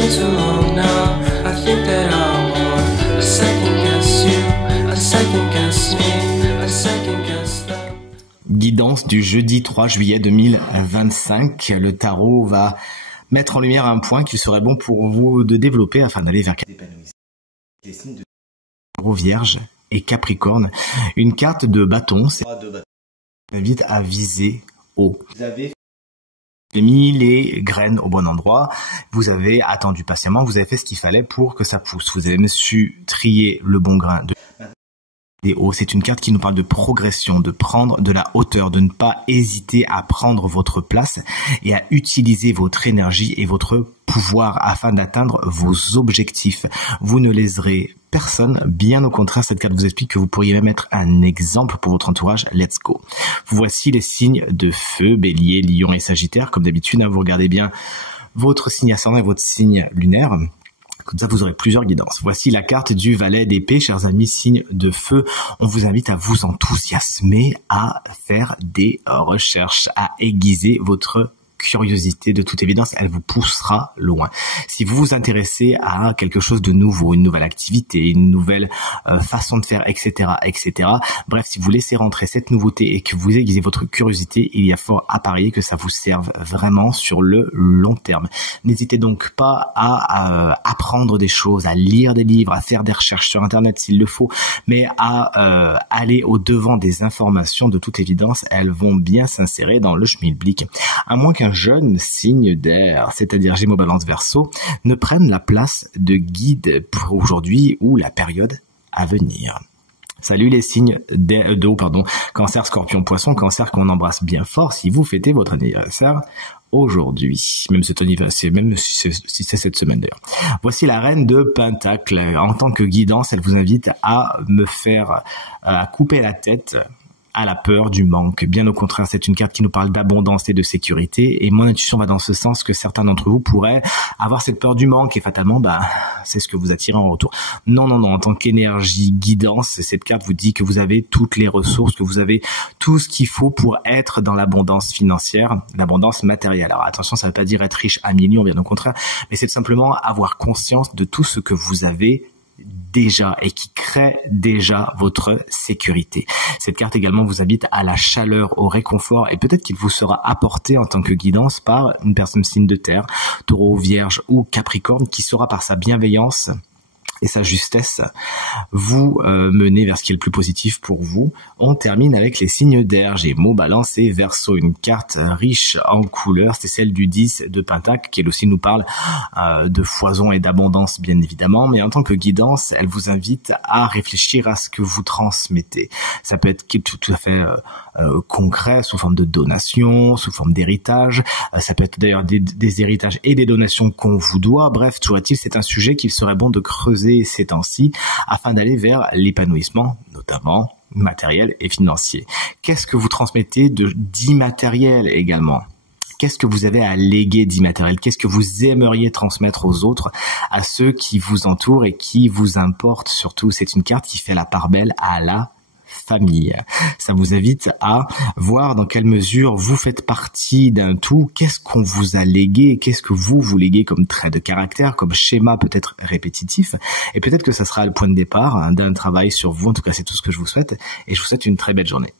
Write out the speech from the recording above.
been too long now. I think that I want a second guess you, a second guess me, a second guess them. Guidance du jeudi 3 juillet 2025. Le tarot va mettre en lumière un point qu'il serait bon pour vous de développer afin d'aller vers les signes de Taureau, Vierge et Capricorne. Une carte de bâton, c'est invite à viser haut. Vous avez mis les graines au bon endroit, vous avez attendu patiemment, vous avez fait ce qu'il fallait pour que ça pousse. Vous avez su trier le bon grain de et haut. C'est une carte qui nous parle de progression, de prendre de la hauteur, de ne pas hésiter à prendre votre place et à utiliser votre énergie et votre pouvoir afin d'atteindre vos objectifs. Vous ne léserez personne, bien au contraire, cette carte vous explique que vous pourriez même être un exemple pour votre entourage. Let's go. Voici les signes de feu, Bélier, Lion et Sagittaire. Comme d'habitude, vous regardez bien votre signe ascendant et votre signe lunaire. Comme ça, vous aurez plusieurs guidances. Voici la carte du valet d'épée, chers amis, signe de feu. On vous invite à vous enthousiasmer, à faire des recherches, à aiguiser votre curiosité. De toute évidence, elle vous poussera loin. Si vous vous intéressez à quelque chose de nouveau, une nouvelle activité, une nouvelle façon de faire, etc., etc. Bref, si vous laissez rentrer cette nouveauté et que vous aiguisez votre curiosité, il y a fort à parier que ça vous serve vraiment sur le long terme. N'hésitez donc pas à apprendre des choses, à lire des livres, à faire des recherches sur Internet s'il le faut, mais à aller au-devant des informations. De toute évidence, elles vont bien s'insérer dans le schmilblick. À moins qu'un jeune signe d'air, c'est-à-dire Gémeaux, Balance, Verseau, ne prenne la place de guide pour aujourd'hui ou la période à venir. Salut les signes d'eau, Cancer, Scorpion, Poisson, Cancer qu'on embrasse bien fort si vous fêtez votre anniversaire aujourd'hui, même cet anniversaire, même si c'est cette semaine d'ailleurs. Voici la reine de Pentacle. En tant que guidance, elle vous invite à à couper la tête à la peur du manque. Bien au contraire, c'est une carte qui nous parle d'abondance et de sécurité, et mon intuition va dans ce sens que certains d'entre vous pourraient avoir cette peur du manque et fatalement, c'est ce que vous attirez en retour. Non, en tant qu'énergie guidance, cette carte vous dit que vous avez toutes les ressources, que vous avez tout ce qu'il faut pour être dans l'abondance financière, l'abondance matérielle. Alors attention, ça ne veut pas dire être riche à millions, bien au contraire, mais c'est simplement avoir conscience de tout ce que vous avez déjà et qui crée déjà votre sécurité. Cette carte également vous invite à la chaleur, au réconfort, et peut-être qu'il vous sera apporté en tant que guidance par une personne signe de terre, Taureau, Vierge ou Capricorne, qui saura par sa bienveillance et sa justesse vous mener vers ce qui est le plus positif pour vous. On termine avec les signes d'air, Gémeaux, Balance et Verseau. Une carte riche en couleurs, c'est celle du 10 de Pentacle, qui elle aussi nous parle de foison et d'abondance bien évidemment, mais en tant que guidance, elle vous invite à réfléchir à ce que vous transmettez. Ça peut être tout à fait concret, sous forme de donation, sous forme d'héritage, ça peut être d'ailleurs des héritages et des donations qu'on vous doit. Bref, toujours est-il, c'est un sujet qu'il serait bon de creuser ces temps-ci afin d'aller vers l'épanouissement, notamment matériel et financier. Qu'est-ce que vous transmettez d'immatériel également? Qu'est-ce que vous avez à léguer d'immatériel? Qu'est-ce que vous aimeriez transmettre aux autres, à ceux qui vous entourent et qui vous importent surtout? C'est une carte qui fait la part belle à la famille. Ça vous invite à voir dans quelle mesure vous faites partie d'un tout, qu'est-ce qu'on vous a légué, qu'est-ce que vous léguez comme trait de caractère, comme schéma peut-être répétitif, et peut-être que ça sera le point de départ d'un travail sur vous. En tout cas, c'est tout ce que je vous souhaite, et je vous souhaite une très belle journée.